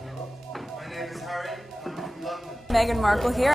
My name is Harry. I'm from London. Meghan Markle here.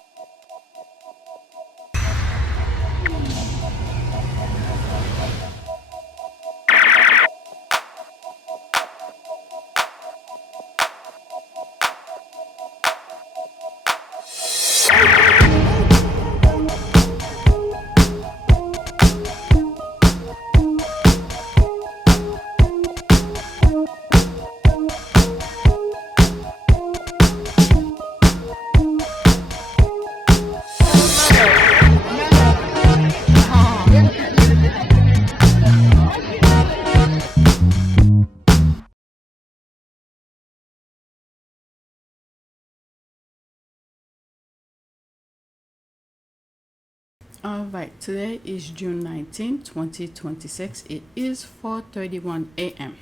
Alright, today is June 19, 2026. It is 4:31 a.m.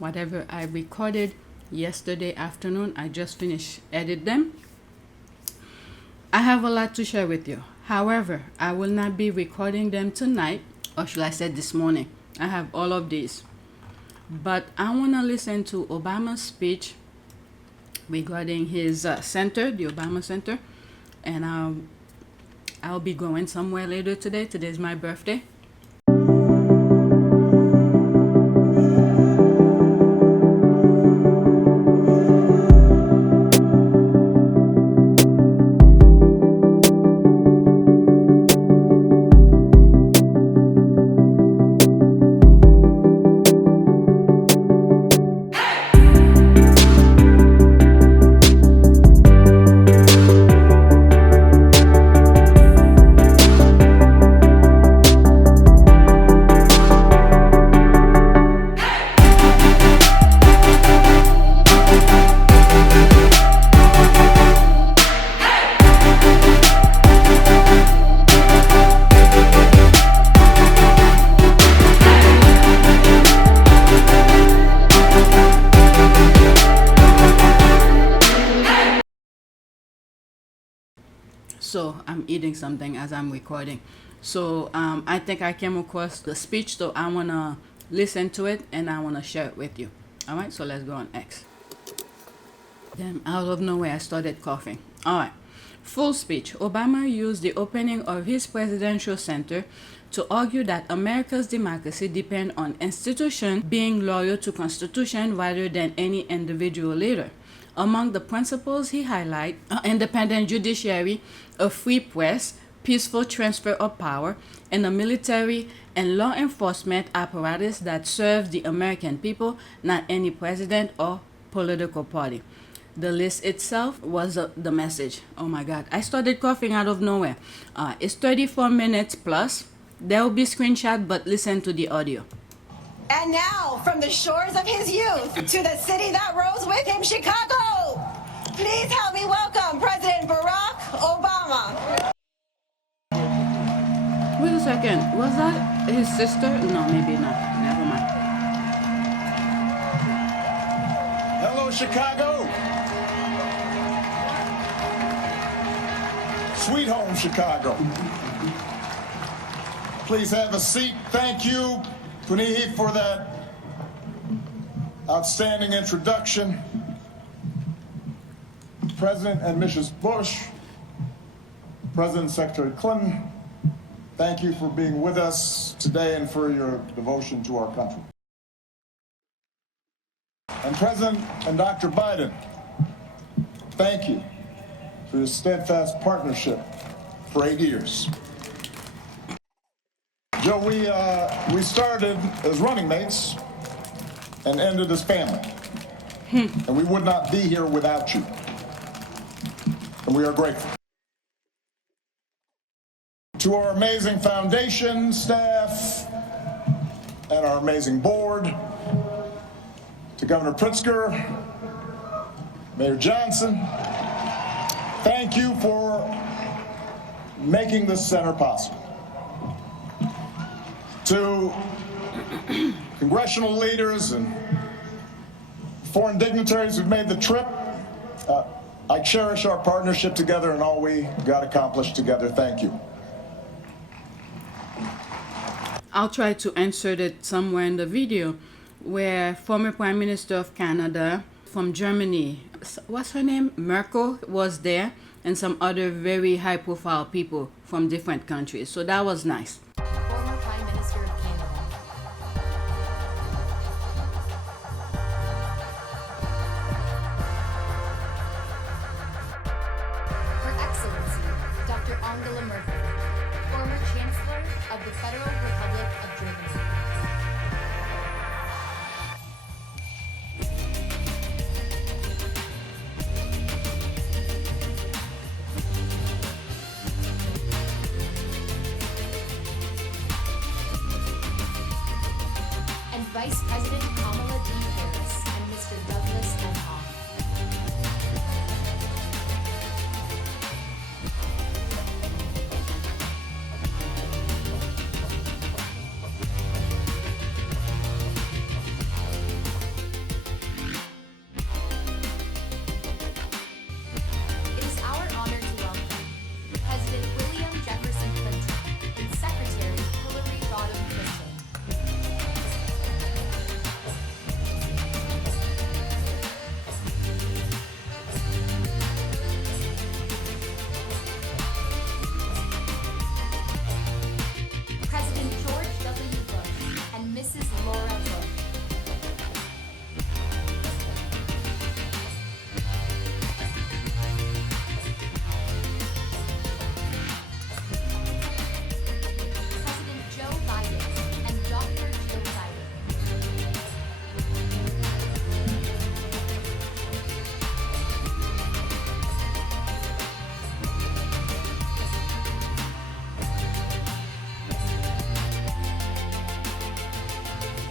Whatever I recorded yesterday afternoon, I just finished edit them. I have a lot to share with you. However, I will not be recording them tonight, or should I say this morning. I have all of these. But I want to listen to Obama's speech regarding his center, the Obama Center, and I'll be going somewhere later today. Today's my birthday. So I'm eating something as I'm recording. So I think I came across the speech, so I want to listen to it and I want to share it with you. All right, so let's go on X. Then out of nowhere, I started coughing. All right. Full speech. Obama used the opening of his presidential center to argue that America's democracy depends on institutions being loyal to Constitution rather than any individual leader. Among the principles he highlighted, independent judiciary, a free press, peaceful transfer of power, and a military and law enforcement apparatus that serves the American people, not any president or political party. The list itself was the message. Oh my God, I started coughing out of nowhere. It's 34 minutes plus. There will be screenshot, but listen to the audio. And now, from the shores of his youth to the city that rose with him, Chicago, please help me welcome President Barack Obama. Wait a second, was that his sister? No, maybe not. Never mind. Hello, Chicago. Sweet home, Chicago. Please have a seat. Thank you, Punihi, for that outstanding introduction. President and Mrs. Bush, President and Secretary Clinton, thank you for being with us today and for your devotion to our country. And President and Dr. Biden, thank you for your steadfast partnership for 8 years. Joe, we started as running mates and ended as family. And we would not be here without you. And we are grateful. To our amazing foundation staff and our amazing board, to Governor Pritzker, Mayor Johnson, thank you for making this center possible. To congressional leaders and foreign dignitaries who've made the trip, I cherish our partnership together and all we got accomplished together. Thank you. I'll try to insert it somewhere in the video where former Prime Minister of Canada, from Germany. What's her name? Merkel was there, and some other very high-profile people from different countries. So that was nice. Former Prime Minister of Canada. Her Excellency, Dr. Angela Merkel, former Chancellor of the Federal Republic of Germany. And Vice President Kamala D. Harris and Mr. Douglas M. Hahn. It is our honor to welcome President William Jefferson Clinton and Secretary Hillary Rodham Clinton. President George W. Bush and Mrs. Laura Bush. President Joe Biden and Dr. Joe Biden.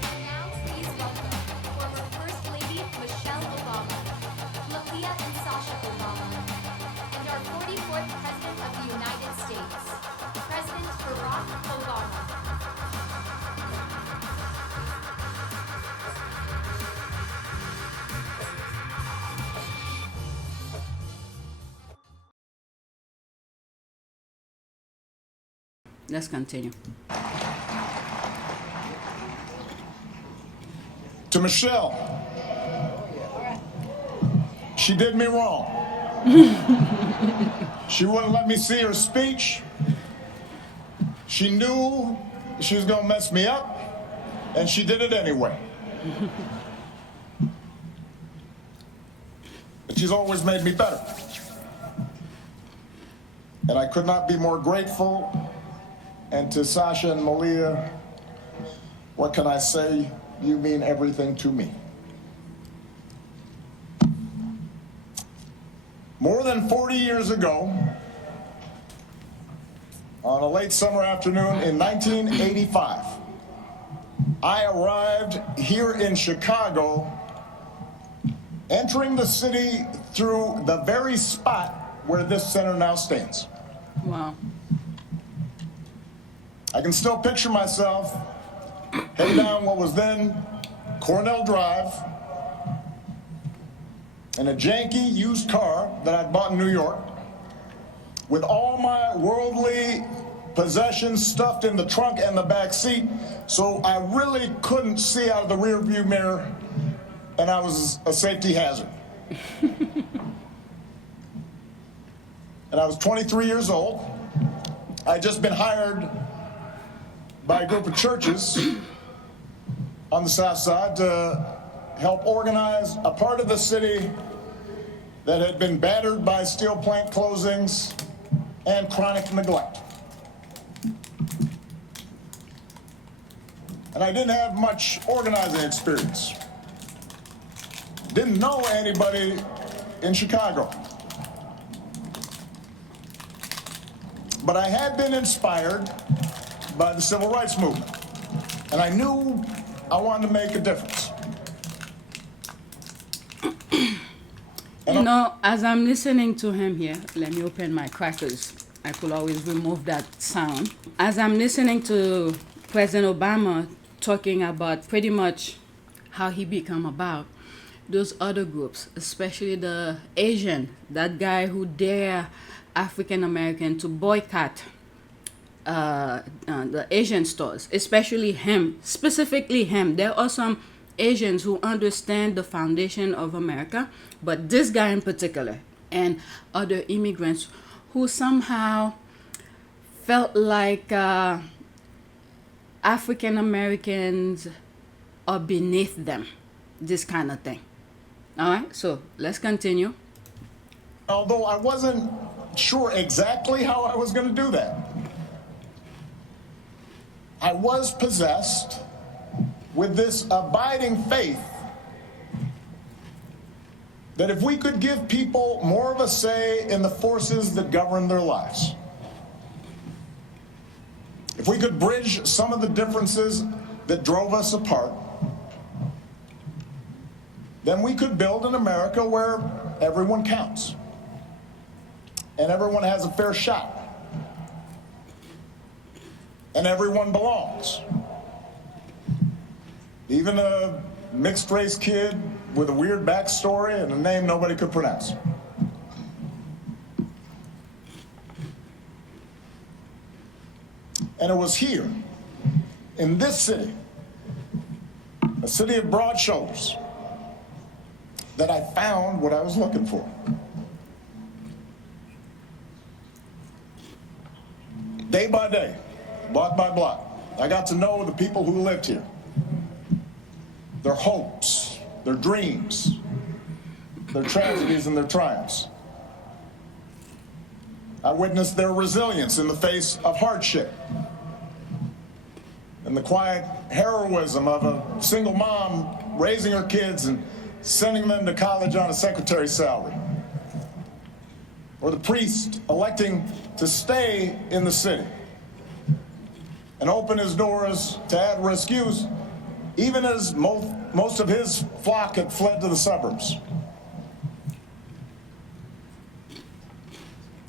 And now, please welcome former First Lady Michelle Obama, Lalia and Sasha Obama, and our 44th President of the United States, President Barack Obama. Let's continue. To Michelle, she did me wrong. She wouldn't let me see her speech. She knew she was gonna mess me up, and she did it anyway. But she's always made me better. And I could not be more grateful. And to Sasha and Malia, what can I say? You mean everything to me. More than 40 years ago, on a late summer afternoon in 1985, I arrived here in Chicago, entering the city through the very spot where this center now stands. Wow. I can still picture myself heading down what was then Cornell Drive in a janky used car that I'd bought in New York, with all my worldly possessions stuffed in the trunk and the back seat, so I really couldn't see out of the rear view mirror, and I was a safety hazard. And I was 23 years old. I'd just been hired by a group of churches on the South Side to help organize a part of the city that had been battered by steel plant closings and chronic neglect. And I didn't have much organizing experience. Didn't know anybody in Chicago. But I had been inspired by the civil rights movement, and I knew I wanted to make a difference. You know, as I'm listening to him here, let me open my crackers. I could always remove that sound. As I'm listening to President Obama talking about pretty much how he become about those other groups, especially the Asian, that guy who dare African American to boycott the Asian stores, especially him, specifically him. There are some Asians who understand the foundation of America, but this guy in particular and other immigrants who somehow felt like African Americans are beneath them, this kind of thing. All right, so let's continue. Although I wasn't sure exactly how I was going to do that, I was possessed with this abiding faith that if we could give people more of a say in the forces that govern their lives, if we could bridge some of the differences that drove us apart, then we could build an America where everyone counts and everyone has a fair shot and everyone belongs. Even a mixed-race kid with a weird backstory and a name nobody could pronounce. And it was here, in this city, a city of broad shoulders, that I found what I was looking for. Day by day, block by block, I got to know the people who lived here, their hopes, their dreams, their tragedies and their triumphs. I witnessed their resilience in the face of hardship and the quiet heroism of a single mom raising her kids and sending them to college on a secretary's salary, or the priest electing to stay in the city and open his doors to at-risk youth, even as most of his flock had fled to the suburbs.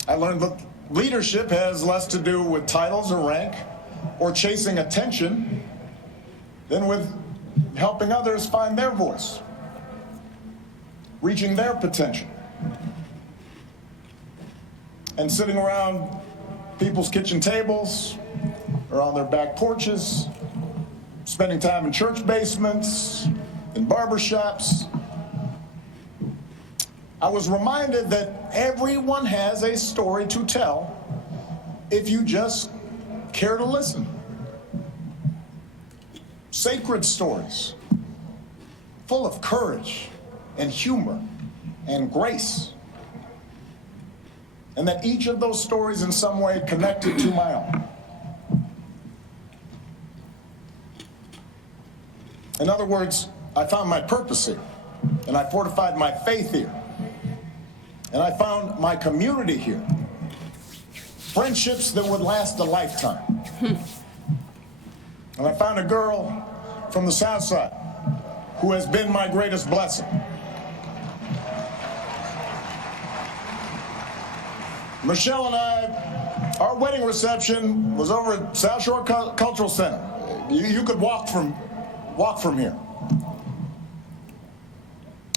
I learned that leadership has less to do with titles or rank or chasing attention than with helping others find their voice, reaching their potential, and sitting around people's kitchen tables or on their back porches, spending time in church basements, in barbershops. I was reminded that everyone has a story to tell if you just care to listen. Sacred stories, full of courage and humor and grace. And that each of those stories in some way connected to my own. In other words, I found my purpose here, and I fortified my faith here, and I found my community here. Friendships that would last a lifetime. And I found a girl from the South Side who has been my greatest blessing. Michelle and I, our wedding reception was over at South Shore Cultural Center. You could walk from here.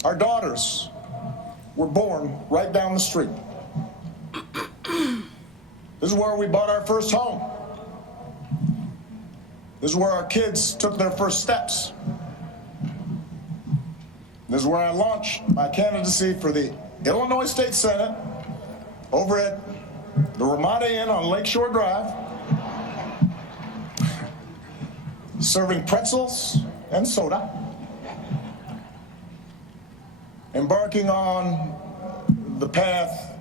Our daughters were born right down the street. This is where we bought our first home. This is where our kids took their first steps. This is where I launched my candidacy for the Illinois State Senate over at the Ramada Inn on Lakeshore Drive, serving pretzels and soda, embarking on the path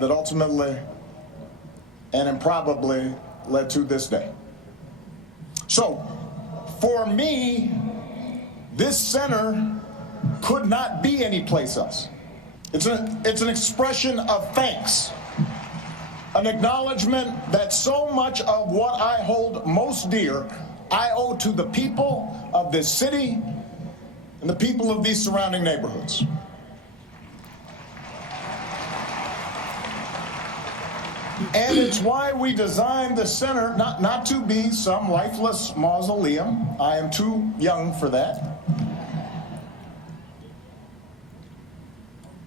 that ultimately and improbably led to this day. So, for me, this center could not be anyplace else. It's an expression of thanks, an acknowledgement that so much of what I hold most dear I owe to the people of this city and the people of these surrounding neighborhoods. And it's why we designed the center not to be some lifeless mausoleum. I am too young for that.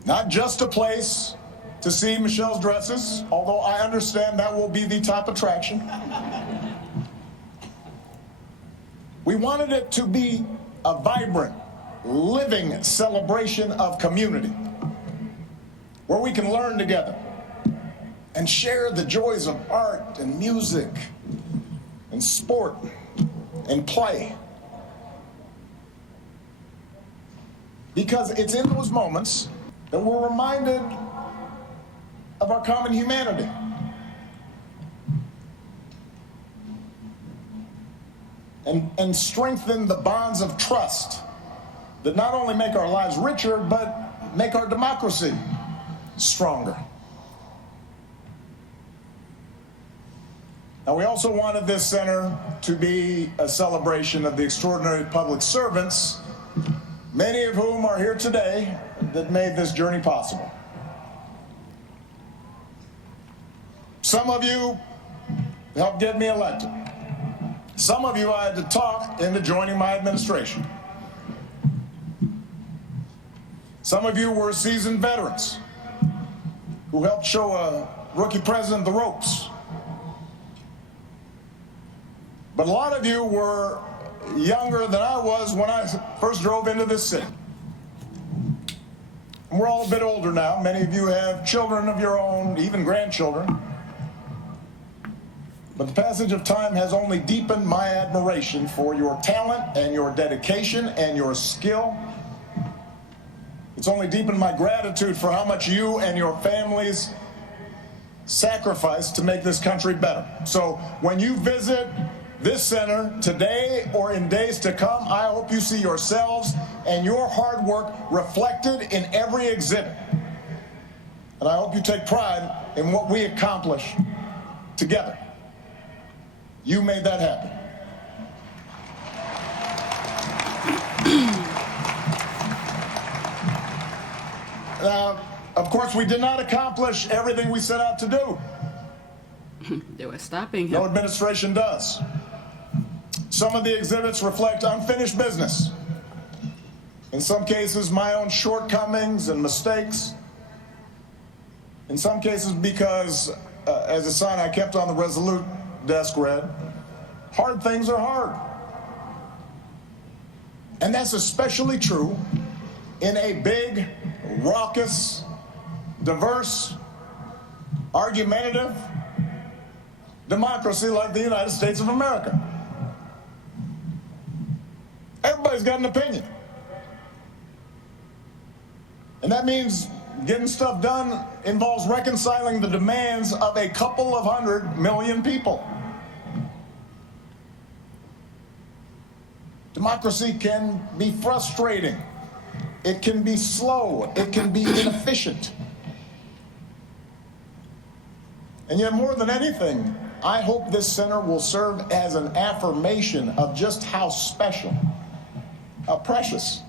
Not just a place to see Michelle's dresses, although I understand that will be the top attraction. We wanted it to be a vibrant, living celebration of community, where we can learn together and share the joys of art and music and sport and play. Because it's in those moments that we're reminded of our common humanity. And strengthen the bonds of trust that not only make our lives richer, but make our democracy stronger. Now, we also wanted this center to be a celebration of the extraordinary public servants, many of whom are here today, that made this journey possible. Some of you helped get me elected. Some of you I had to talk into joining my administration. Some of you were seasoned veterans who helped show a rookie president the ropes. But a lot of you were younger than I was when I first drove into this city. And we're all a bit older now. Many of you have children of your own, even grandchildren. But the passage of time has only deepened my admiration for your talent and your dedication and your skill. It's only deepened my gratitude for how much you and your families sacrificed to make this country better. So when you visit this center today or in days to come, I hope you see yourselves and your hard work reflected in every exhibit. And I hope you take pride in what we accomplish together. You made that happen. Of course, we did not accomplish everything we set out to do. They were stopping him. No administration does. Some of the exhibits reflect unfinished business. In some cases, my own shortcomings and mistakes. In some cases, because, as a sign I kept on the Resolute desk read, hard things are hard. And that's especially true in a big, raucous, diverse, argumentative democracy like the United States of America. Everybody's got an opinion. And that means getting stuff done involves reconciling the demands of a couple of 100 million people. Democracy can be frustrating. It can be slow. It can be inefficient. And yet, more than anything, I hope this center will serve as an affirmation of just how special, how precious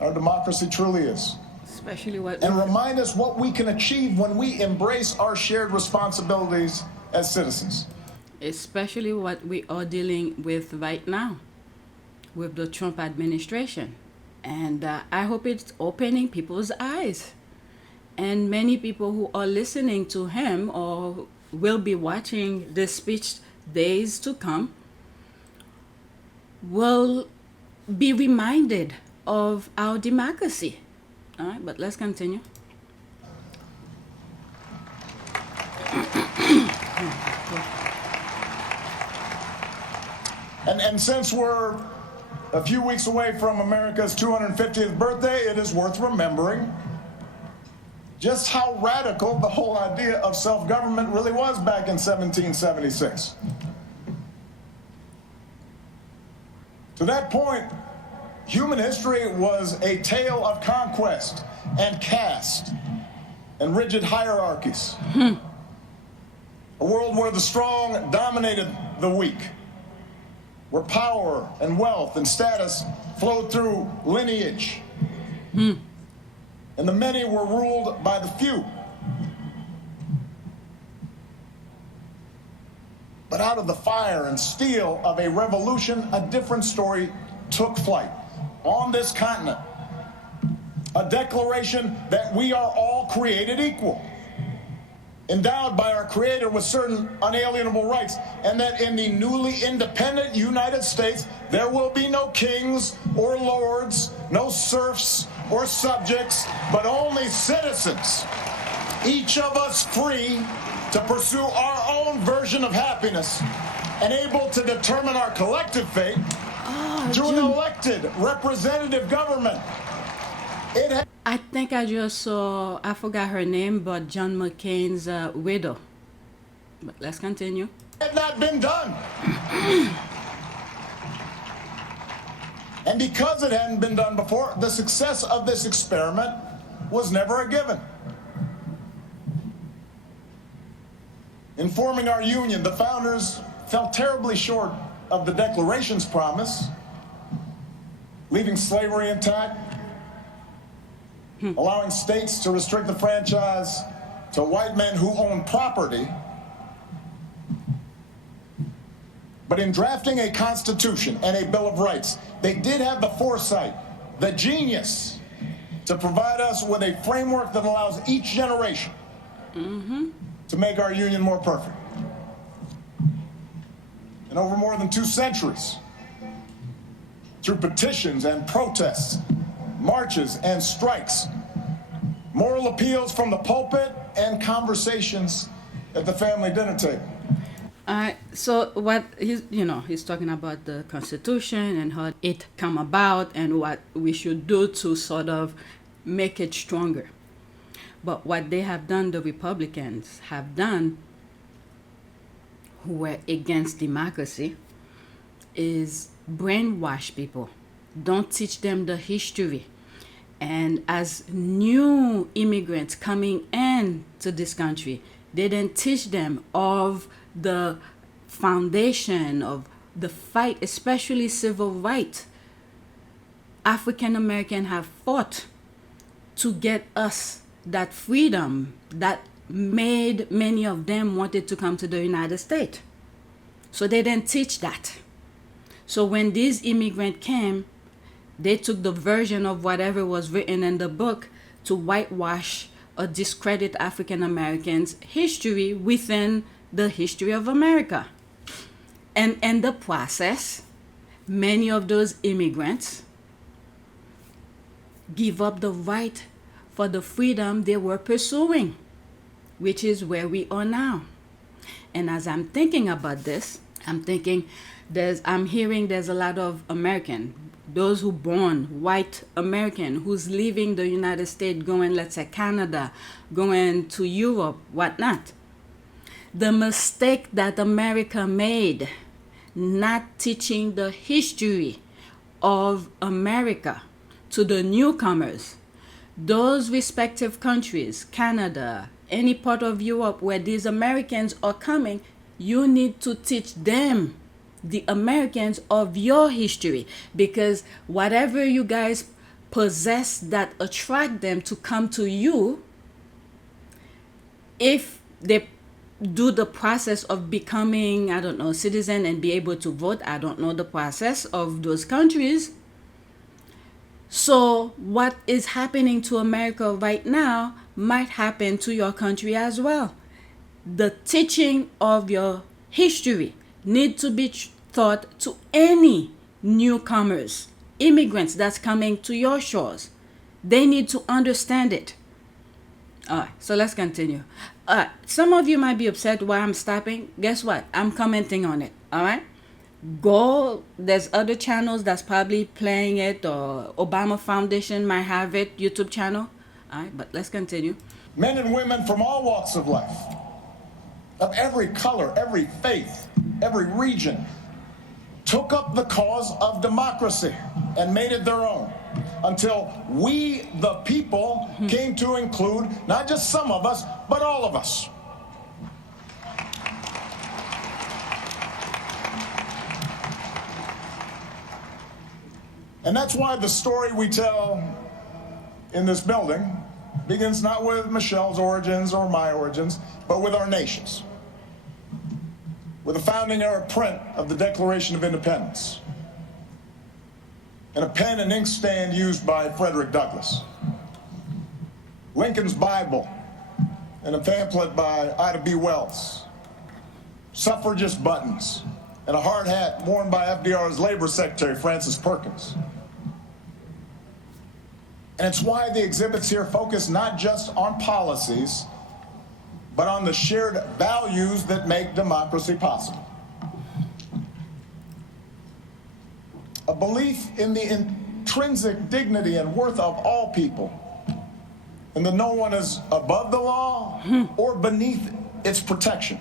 our democracy truly is. Especially what and remind us what we can achieve when we embrace our shared responsibilities as citizens. Especially what we are dealing with right now with the Trump administration. And I hope it's opening people's eyes. And many people who are listening to him or will be watching this speech days to come will be reminded of our democracy. All right, but let's continue. And since we're a few weeks away from America's 250th birthday, it is worth remembering just how radical the whole idea of self-government really was back in 1776. To that point, human history was a tale of conquest and caste and rigid hierarchies. A world where the strong dominated the weak, where power and wealth and status flowed through lineage. And the many were ruled by the few. But out of the fire and steel of a revolution, a different story took flight on this continent. A declaration that we are all created equal endowed by our Creator with certain unalienable rights, and that in the newly independent United States, there will be no kings or lords, no serfs or subjects, but only citizens, each of us free to pursue our own version of happiness and able to determine our collective fate through an elected representative government. I think I just saw, I forgot her name, but John McCain's widow. But let's continue. Had not been done. And because it hadn't been done before, the success of this experiment was never a given. In forming our union, the founders fell terribly short of the Declaration's promise, leaving slavery intact, allowing states to restrict the franchise to white men who own property. But in drafting a Constitution and a Bill of Rights, they did have the foresight, the genius, to provide us with a framework that allows each generation to make our union more perfect. And over more than 2 centuries, through petitions and protests, marches and strikes, moral appeals from the pulpit, and conversations at the family dinner table. So what he's talking about the Constitution and how it come about and what we should do to sort of make it stronger. But what they have done, the Republicans have done, who were against democracy, is brainwash people. Don't teach them the history. And as new immigrants coming in to this country, they didn't teach them of the foundation of the fight, especially civil rights. African Americans have fought to get us that freedom that made many of them wanted to come to the United States. So they didn't teach that. So when these immigrants came, they took the version of whatever was written in the book to whitewash or discredit African Americans' history within the history of America. And in the process, many of those immigrants give up the right for the freedom they were pursuing, which is where we are now. And as I'm thinking about this, I'm hearing there's a lot of American, those who born white American, who's leaving the United States, going, let's say, Canada, going to Europe, whatnot. The mistake that America made, not teaching the history of America to the newcomers, those respective countries, Canada, any part of Europe where these Americans are coming, you need to teach them, the Americans, of your history, because whatever you guys possess that attract them to come to you, if they do the process of becoming, I don't know, citizen and be able to vote, I don't know the process of those countries. So what is happening to America right now might happen to your country as well. The teaching of your history need to be taught to any newcomers, immigrants that's coming to your shores. They need to understand it. All right, so let's continue. Some of you might be upset why I'm stopping. Guess what? I'm commenting on it. All right. Go. There's other channels that's probably playing it, or Obama Foundation might have it, YouTube channel. All right, but let's continue. Men and women from all walks of life, of every color, every faith, every region, took up the cause of democracy and made it their own, until we, the people, came to include not just some of us, but all of us. And that's why the story we tell in this building begins not with Michelle's origins or my origins, but with our nation's, with the founding era print of the Declaration of Independence, and a pen and ink stand used by Frederick Douglass, Lincoln's Bible, and a pamphlet by Ida B. Wells, suffragist buttons, and a hard hat worn by FDR's Labor Secretary, Francis Perkins. And it's why the exhibits here focus not just on policies, but on the shared values that make democracy possible. A belief in the intrinsic dignity and worth of all people, and that no one is above the law or beneath its protection.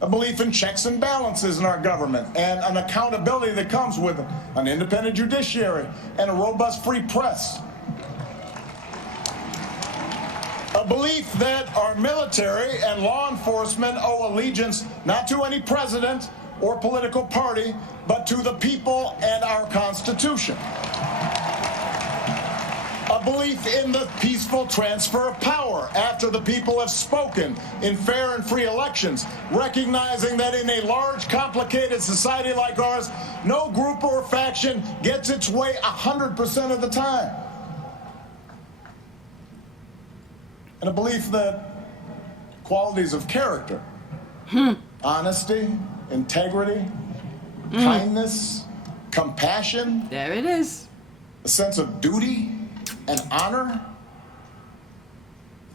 A belief in checks and balances in our government and an accountability that comes with an independent judiciary and a robust free press. A belief that our military and law enforcement owe allegiance not to any president or political party, but to the people and our Constitution. A belief in the peaceful transfer of power after the people have spoken in fair and free elections, recognizing that in a large, complicated society like ours, no group or faction gets its way 100% of the time. And a belief that qualities of character, honesty, integrity, kindness, compassion, There it is. a sense of duty and honor,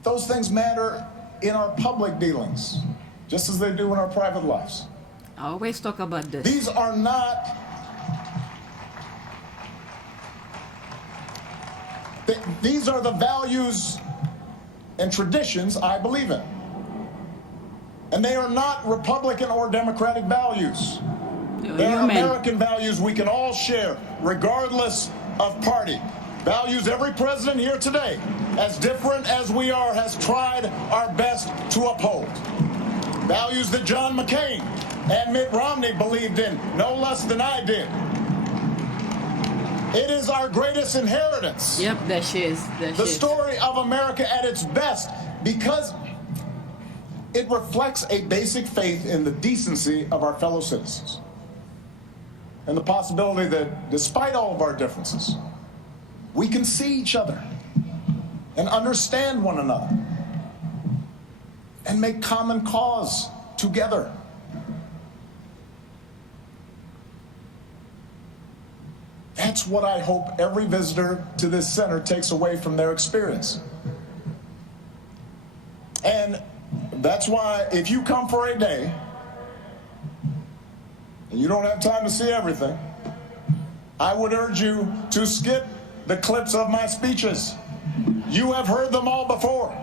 those things matter in our public dealings, just as they do in our private lives. I always talk about this. These are not, these are the values and traditions I believe in. And they are not Republican or Democratic values. They are American values we can all share, regardless of party. Values every president here today, as different as we are, has tried our best to uphold. Values that John McCain and Mitt Romney believed in no less than I did. It is our greatest inheritance. Yep, there she is. There she The is. story of America at its best, because it reflects a basic faith in the decency of our fellow citizens and the possibility that despite all of our differences, we can see each other and understand one another and make common cause together. That's what I hope every visitor to this center takes away from their experience. And that's why if you come for a day and you don't have time to see everything, I would urge you to skip the clips of my speeches. You have heard them all before.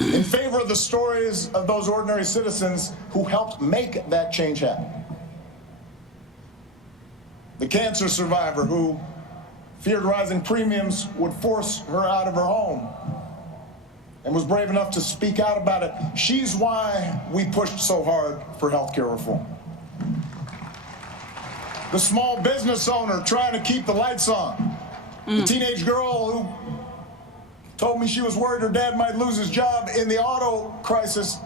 In favor of the stories of those ordinary citizens who helped make that change happen. The cancer survivor who feared rising premiums would force her out of her home and was brave enough to speak out about it. She's why we pushed so hard for healthcare reform. The small business owner trying to keep the lights on. The teenage girl who told me she was worried her dad might lose his job in the auto crisis.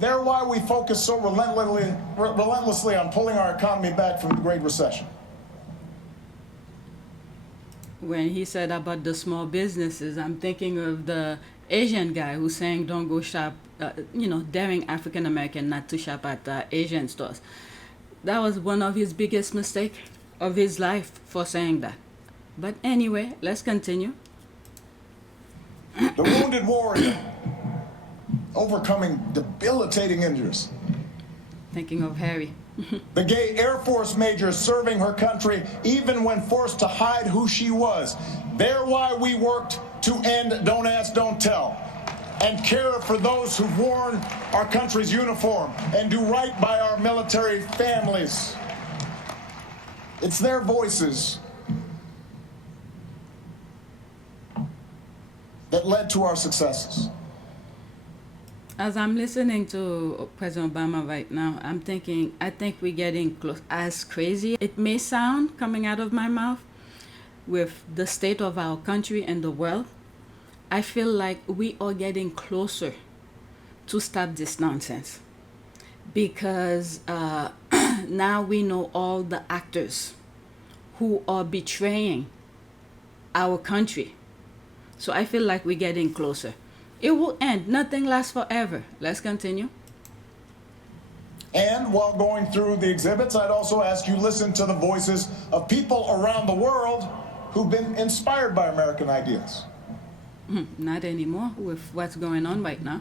They're why we focus so relentlessly on pulling our economy back from the Great Recession. When he said about the small businesses, I'm thinking of the Asian guy who's saying don't go shop, daring African American not to shop at Asian stores. That was one of his biggest mistakes of his life for saying that. But anyway, let's continue. The wounded warrior overcoming debilitating injuries. Thinking of Harry. The gay Air Force major serving her country even when forced to hide who she was. They're why we worked to end Don't Ask, Don't Tell and care for those who've worn our country's uniform and do right by our military families. It's their voices that led to our successes. As I'm listening to President Obama right now, I think we're getting close. As crazy it may sound coming out of my mouth with the state of our country and the world, I feel like we are getting closer to stop this nonsense. Because now we know all the actors who are betraying our country So I feel like we're getting closer. It will end. Nothing lasts forever. Let's continue. And while going through the exhibits, I'd also ask you listen to the voices of people around the world who've been inspired by American ideas. Not anymore with what's going on right now.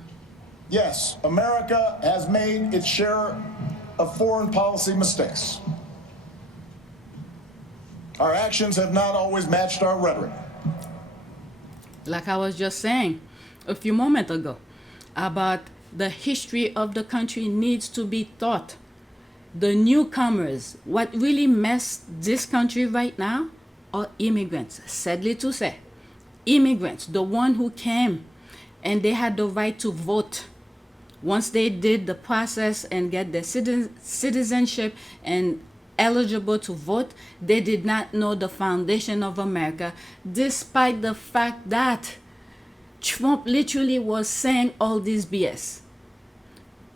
Yes, America has made its share of foreign policy mistakes. Our actions have not always matched our rhetoric. Like I was just saying a few moments ago about the history of the country needs to be taught. The newcomers, what really messed this country right now are immigrants, sadly to say. Immigrants, the one who came and they had the right to vote. Once they did the process and get their citizenship and eligible to vote, they did not know the foundation of America, despite the fact that Trump literally was saying all this BS.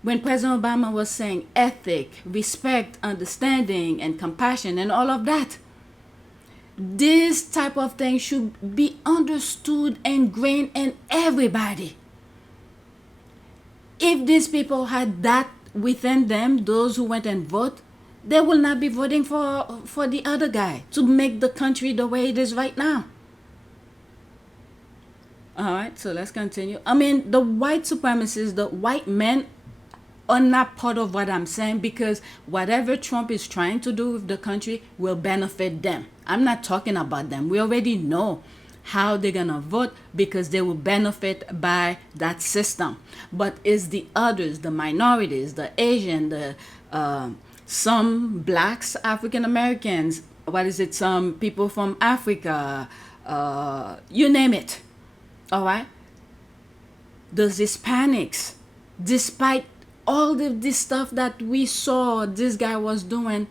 When President Obama was saying ethic, respect, understanding, and compassion, and all of that, this type of thing should be understood and ingrained in everybody. If these people had that within them, those who went and vote, they will not be voting for the other guy to make the country the way it is right now. All right, so let's continue. I mean, the white supremacists, the white men are not part of what I'm saying, because whatever Trump is trying to do with the country will benefit them. I'm not talking about them. We already know how they're gonna vote because they will benefit by that system. But it's the others, the minorities, the Asian, the some blacks, African Americans, some people from Africa, you name it. All right, those Hispanics, despite all of this stuff that we saw this guy was doing,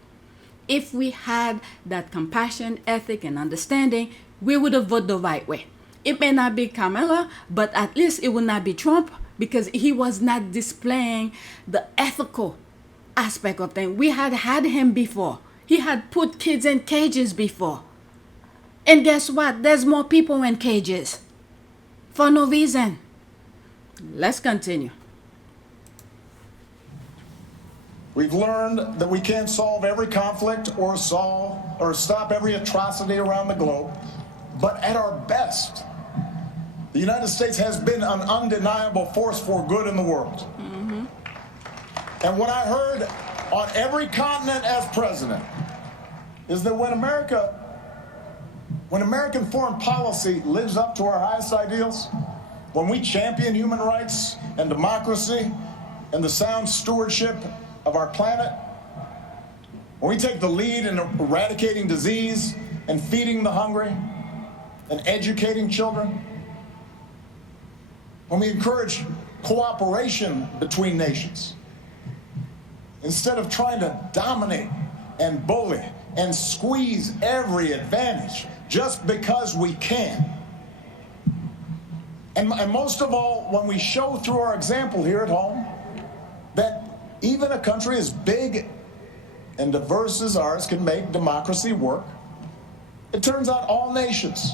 if we had that compassion, ethic, and understanding, we would have voted the right way. It may not be Kamala, but at least it would not be Trump, because he was not displaying the ethical aspect of things. We had him before. He had put kids in cages before. And guess what? There's more people in cages for no reason. Let's continue. We've learned that we can't solve every conflict or stop every atrocity around the globe, but at our best, the United States has been an undeniable force for good in the world. Mm-hmm. And what I heard on every continent as president is that when American foreign policy lives up to our highest ideals, when we champion human rights and democracy and the sound stewardship of our planet, when we take the lead in eradicating disease and feeding the hungry and educating children, when we encourage cooperation between nations, instead of trying to dominate and bully and squeeze every advantage just because we can. And most of all, when we show through our example here at home that even a country as big and diverse as ours can make democracy work, it turns out all nations,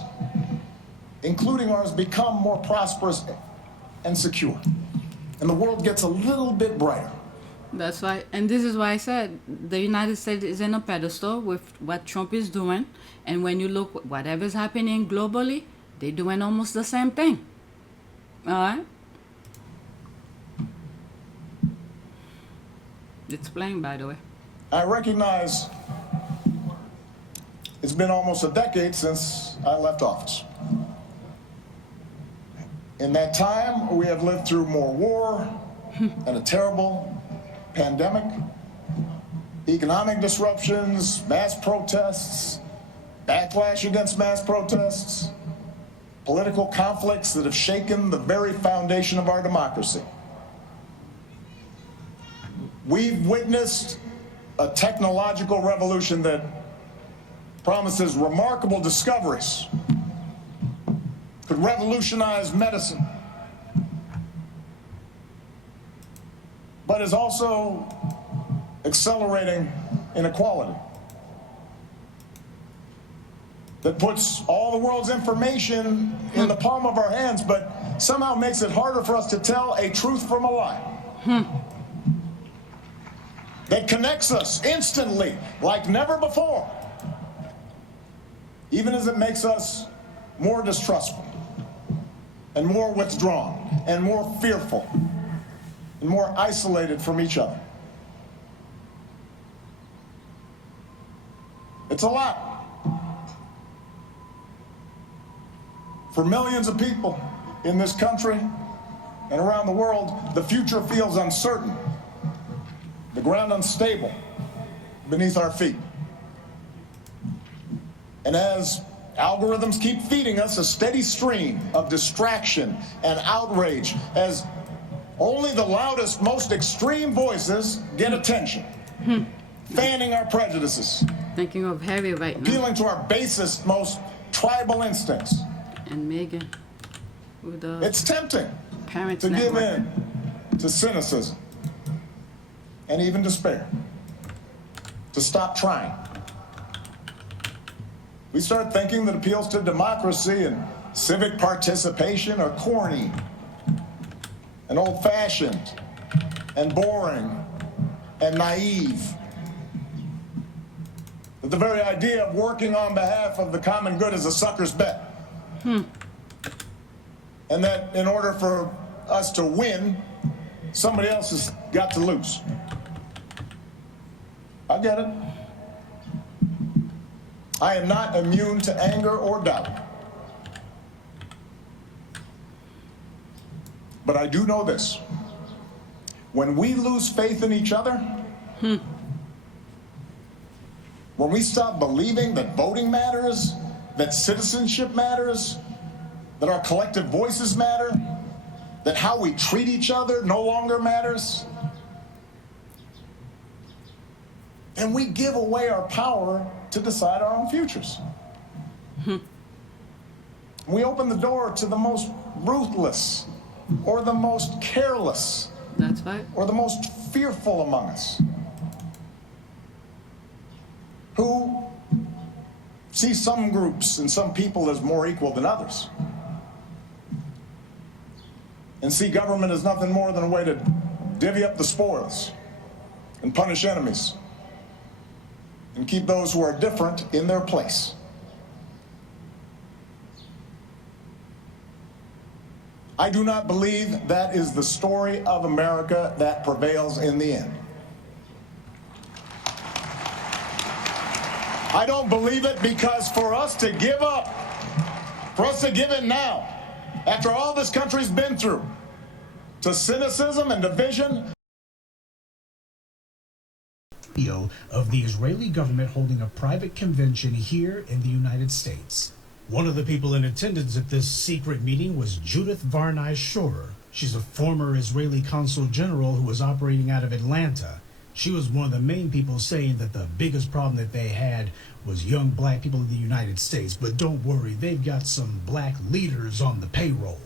including ours, become more prosperous and secure. And the world gets a little bit brighter. That's why, and this is why I said the United States is in a pedestal with what Trump is doing. And when you look whatever's happening globally, they're doing almost the same thing. All right? It's playing, by the way. I recognize it's been almost a decade since I left office. In that time, we have lived through more war and a terrible pandemic, economic disruptions, mass protests, backlash against mass protests, political conflicts that have shaken the very foundation of our democracy. We've witnessed a technological revolution that promises remarkable discoveries, could revolutionize medicine, but is also accelerating inequality. that puts all the world's information in the palm of our hands, but somehow makes it harder for us to tell a truth from a lie. That connects us instantly like never before, even as it makes us more distrustful and more withdrawn and more fearful and more isolated from each other. It's a lot. For millions of people in this country and around the world, the future feels uncertain, the ground unstable beneath our feet. And as algorithms keep feeding us a steady stream of distraction and outrage, as only the loudest, most extreme voices get attention, fanning our prejudices, Thinking of Harry right now. appealing to our basest, most tribal instincts. And Megan with the It's tempting Parents to give Network. in to cynicism and even despair, to stop trying. We start thinking that appeals to democracy and civic participation are corny and old-fashioned and boring and naive. That the very idea of working on behalf of the common good is a sucker's bet. And that in order for us to win, somebody else has got to lose. I get it. I am not immune to anger or doubt. But I do know this. When we lose faith in each other, when we stop believing that voting matters, that citizenship matters, that our collective voices matter, that how we treat each other no longer matters, then we give away our power to decide our own futures. We open the door to the most ruthless or the most careless That's right. or the most fearful among us, who see some groups and some people as more equal than others, and see government as nothing more than a way to divvy up the spoils and punish enemies and keep those who are different in their place. I do not believe that is the story of America that prevails in the end. I don't believe it because for us to give up, for us to give in now, after all this country's been through, to cynicism and division. Video of the Israeli government holding a private convention here in the United States. One of the people in attendance at this secret meeting was Judith Varnai Shorer. She's a former Israeli consul general who was operating out of Atlanta. She was one of the main people saying that the biggest problem that they had was young black people in the United States. But don't worry, they've got some black leaders on the payroll.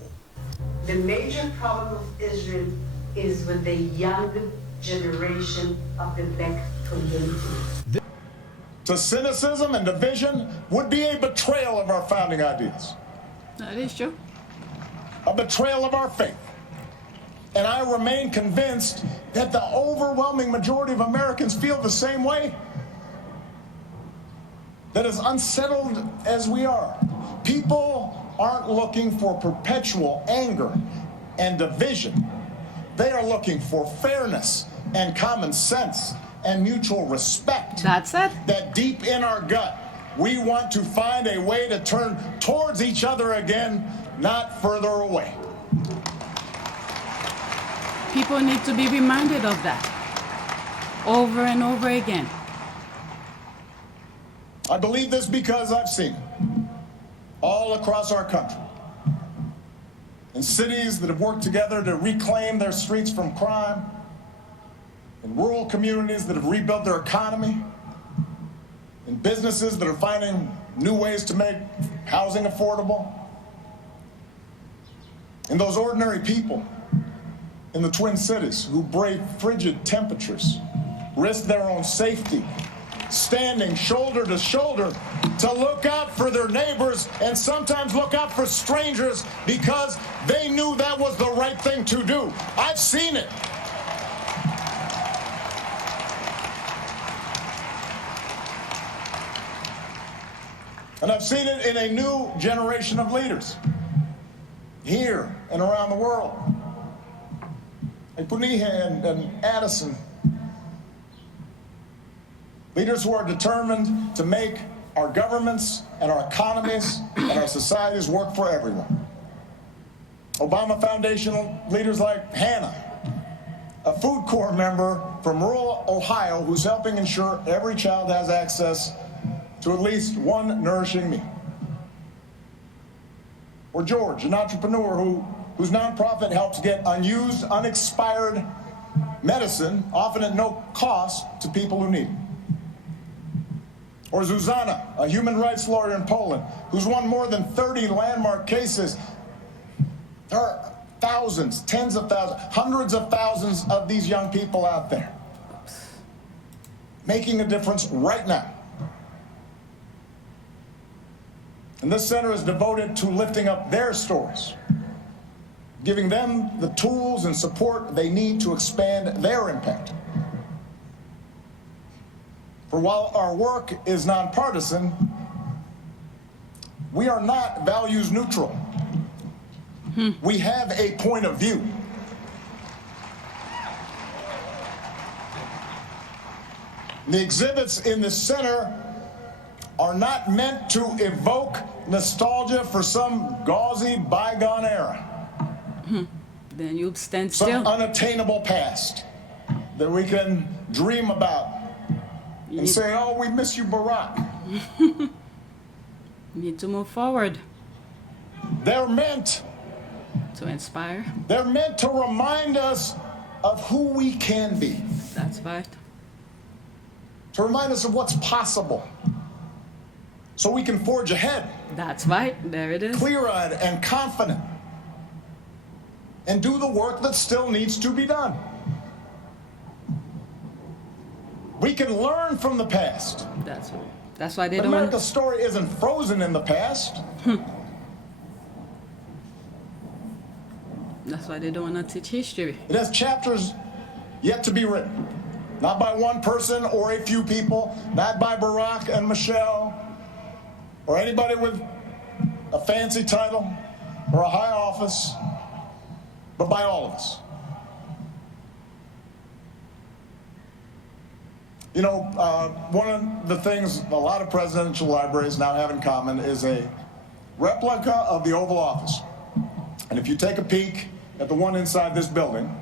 The major problem of Israel is with the young generation of the black community. To cynicism and division would be a betrayal of our founding ideas, That is true. a betrayal of our faith. And I remain convinced that the overwhelming majority of Americans feel the same way. That as unsettled as we are, people aren't looking for perpetual anger and division. They are looking for fairness and common sense and mutual respect. That's it. That deep in our gut, we want to find a way to turn towards each other again, not further away. People need to be reminded of that over and over again. I believe this because I've seen it all across our country. In cities that have worked together to reclaim their streets from crime, in rural communities that have rebuilt their economy, in businesses that are finding new ways to make housing affordable, in those ordinary people in the Twin Cities who brave frigid temperatures, risk their own safety, standing shoulder to shoulder to look out for their neighbors and sometimes look out for strangers because they knew that was the right thing to do. I've seen it. And I've seen it in a new generation of leaders here and around the world. Like Puniha and Addison. Leaders who are determined to make our governments and our economies and our societies work for everyone. Obama Foundation leaders like Hannah, a Food Corps member from rural Ohio who's helping ensure every child has access to at least one nourishing meal. Or George, an entrepreneur whose nonprofit helps get unused, unexpired medicine, often at no cost, to people who need it. Or Zuzana, a human rights lawyer in Poland, who's won more than 30 landmark cases. There are thousands, tens of thousands, hundreds of thousands of these young people out there making a difference right now. And this center is devoted to lifting up their stories, giving them the tools and support they need to expand their impact. For while our work is nonpartisan, we are not values neutral. We have a point of view. The exhibits in the center are not meant to evoke nostalgia for some gauzy bygone era. Then you stand some still. unattainable past that we can dream about and say, oh, we miss you, Barack. Need to move forward. They're meant to inspire. They're meant to remind us of who we can be. That's right. To remind us of what's possible, so we can forge ahead. That's right. There it is. Clear-eyed and confident, and do the work that still needs to be done. We can learn from the past. That's why they but don't. America's story isn't frozen in the past. That's why they don't want to teach history. It has chapters yet to be written. Not by one person or a few people, not by Barack and Michelle, or anybody with a fancy title or a high office, but by all of us. You know, one of the things a lot of presidential libraries now have in common is a replica of the Oval Office. And if you take a peek at the one inside this building,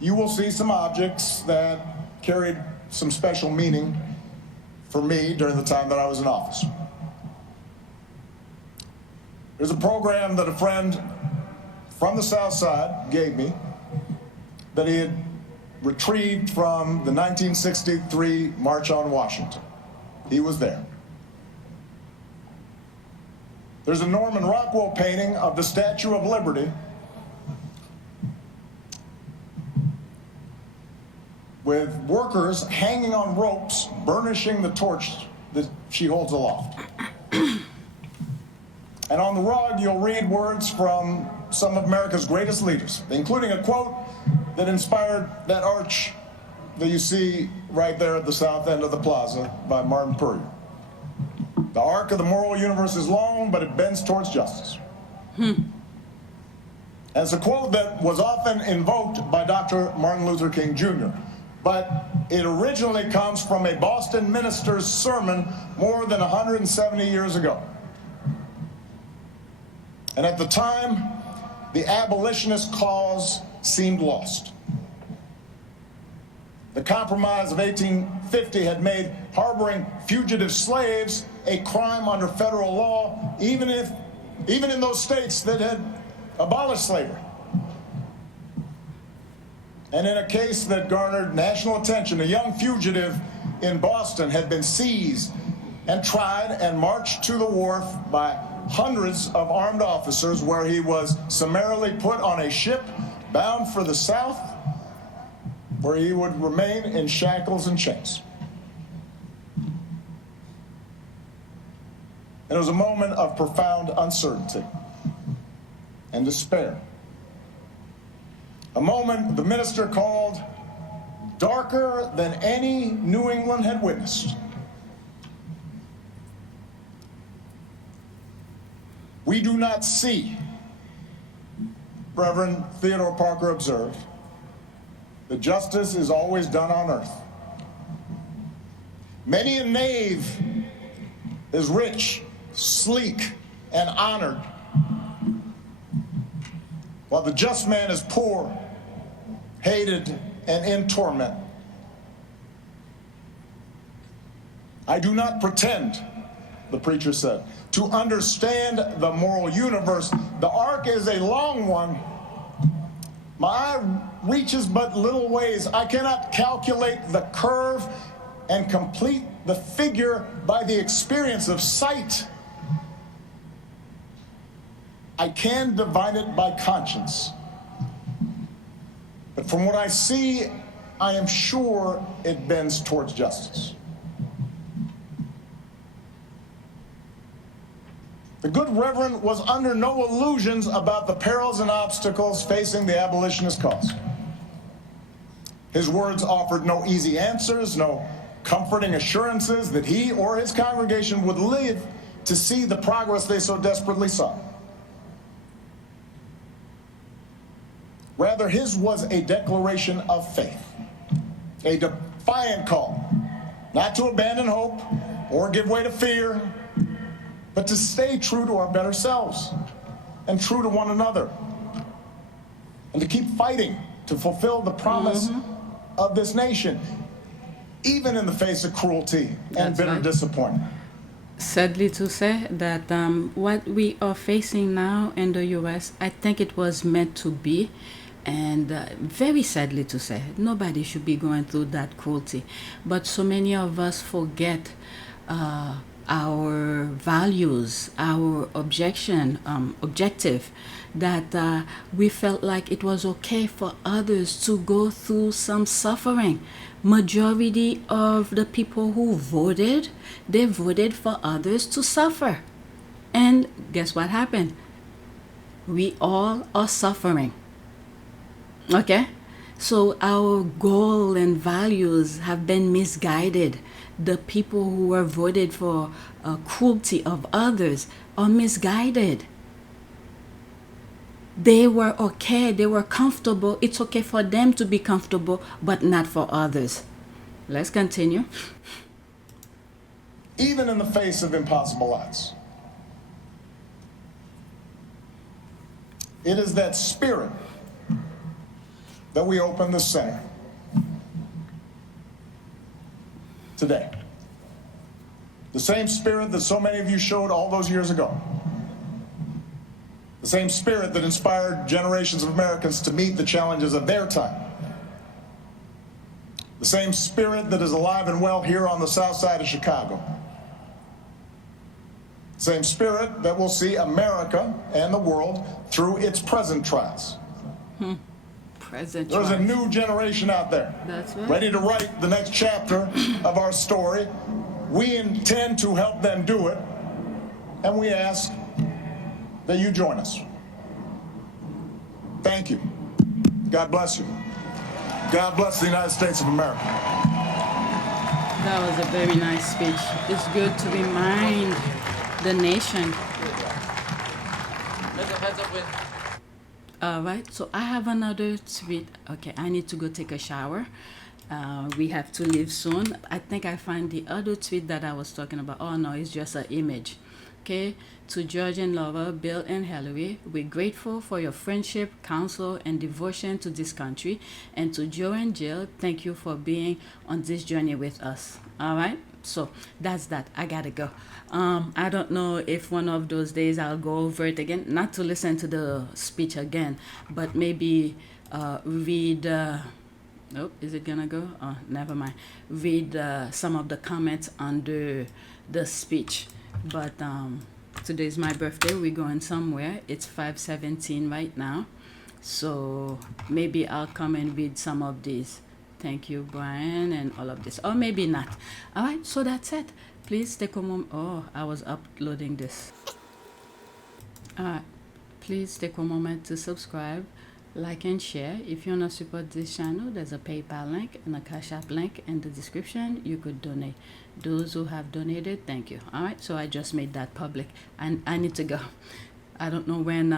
you will see some objects that carried some special meaning for me during the time that I was in office. There's a program that a friend from the South Side gave me that he had retrieved from the 1963 March on Washington. He was there. There's a Norman Rockwell painting of the Statue of Liberty with workers hanging on ropes, burnishing the torch that she holds aloft. And on the rug, you'll read words from some of America's greatest leaders, including a quote that inspired that arch that you see right there at the south end of the plaza by Martin Puryear. The arc of the moral universe is long, but it bends towards justice. And it's a quote that was often invoked by Dr. Martin Luther King Jr., but it originally comes from a Boston minister's sermon more than 170 years ago. And at the time, the abolitionist cause seemed lost. The Compromise of 1850 had made harboring fugitive slaves a crime under federal law, even in those states that had abolished slavery. And in a case that garnered national attention, a young fugitive in Boston had been seized and tried and marched to the wharf by hundreds of armed officers, where he was summarily put on a ship bound for the South, where he would remain in shackles and chains. And it was a moment of profound uncertainty and despair. A moment the minister called darker than any New England had witnessed. We do not see, Reverend Theodore Parker observed, that justice is always done on earth. Many a knave is rich, sleek, and honored, while the just man is poor, hated, and in torment. I do not pretend, the preacher said, to understand the moral universe. The arc is a long one. My eye reaches but little ways. I cannot calculate the curve and complete the figure by the experience of sight. I can divine it by conscience. But from what I see, I am sure it bends towards justice. The good Reverend was under no illusions about the perils and obstacles facing the abolitionist cause. His words offered no easy answers, no comforting assurances that he or his congregation would live to see the progress they so desperately sought. Rather, his was a declaration of faith, a defiant call, not to abandon hope or give way to fear, but to stay true to our better selves and true to one another, and to keep fighting to fulfill the promise of this nation, even in the face of cruelty and bitter disappointment. Sadly to say that what we are facing now in the U.S., I think it was meant to be. And very sadly to say, nobody should be going through that cruelty. But so many of us forget our values, our objective, that we felt like it was okay for others to go through some suffering. Majority of the people who voted, they voted for others to suffer. And guess what happened? We all are suffering. Okay, so our goal and values have been misguided. The people who were voted for cruelty of others are misguided. They were okay, they were comfortable. It's okay for them to be comfortable, but not for others. Let's continue. Even in the face of impossible odds. It is that spirit that we open the center today. The same spirit that so many of you showed all those years ago. The same spirit that inspired generations of Americans to meet the challenges of their time. The same spirit that is alive and well here on the south side of Chicago. Same spirit that will see America and the world through its present trials. There's a new generation out there, ready to write the next chapter of our story. We intend to help them do it, and we ask that you join us. Thank you. God bless you. God bless the United States of America. That was a very nice speech. It's good to remind the nation. All right, so I have another tweet. Okay, I need to go take a shower. We have to leave soon. I think I find the other tweet that I was talking about. Oh no, it's just an image. Okay, to George and Laura, Bill and Hillary, we're grateful for your friendship, counsel, and devotion to this country. And to Joe and Jill, thank you for being on this journey with us. All right, so that's that. I gotta go. I don't know if one of those days I'll go over it again, not to listen to the speech again, but maybe read. Oh, is it gonna go? Oh, never mind. Read some of the comments under the speech. But today's my birthday. We're going somewhere. It's 5:17 right now, so maybe I'll come and read some of these. Thank you, Brian, and all of this. Or maybe not. All right, so that's it. Please take a moment. Oh, I was uploading this. All right. Please take a moment to subscribe, like, and share. If you want to support this channel, there's a PayPal link and a Cash App link in the description. You could donate. Those who have donated, thank you. All right, so I just made that public, and I need to go. I don't know when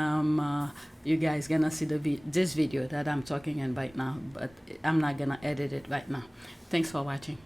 you guys gonna see this video that I'm talking in right now, but I'm not gonna edit it right now. Thanks for watching.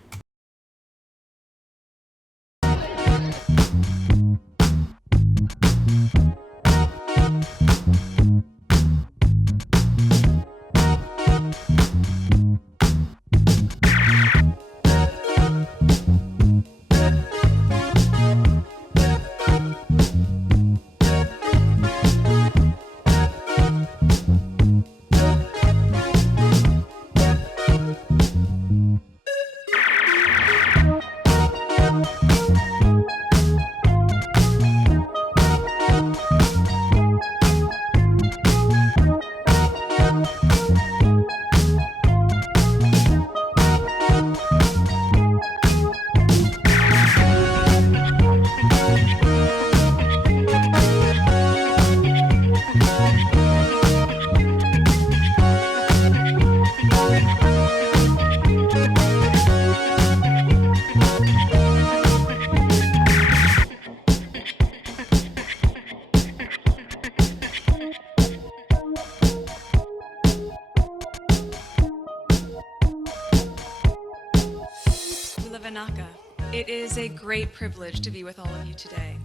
It is a great privilege to be with all of you today.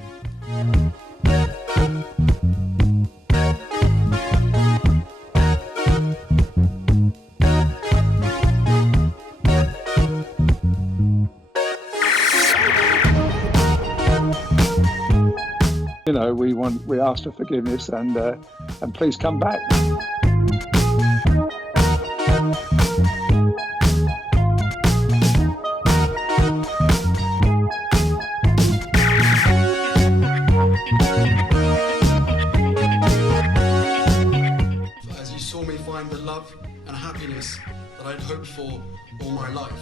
You know, we ask for forgiveness and please come back. As you saw me find the love and happiness that I'd hoped for all my life.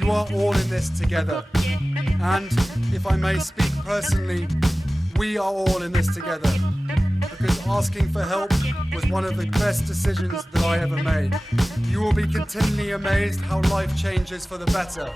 You are all in this together, and if I may speak personally, we are all in this together, because asking for help was one of the best decisions that I ever made. You will be continually amazed how life changes for the better.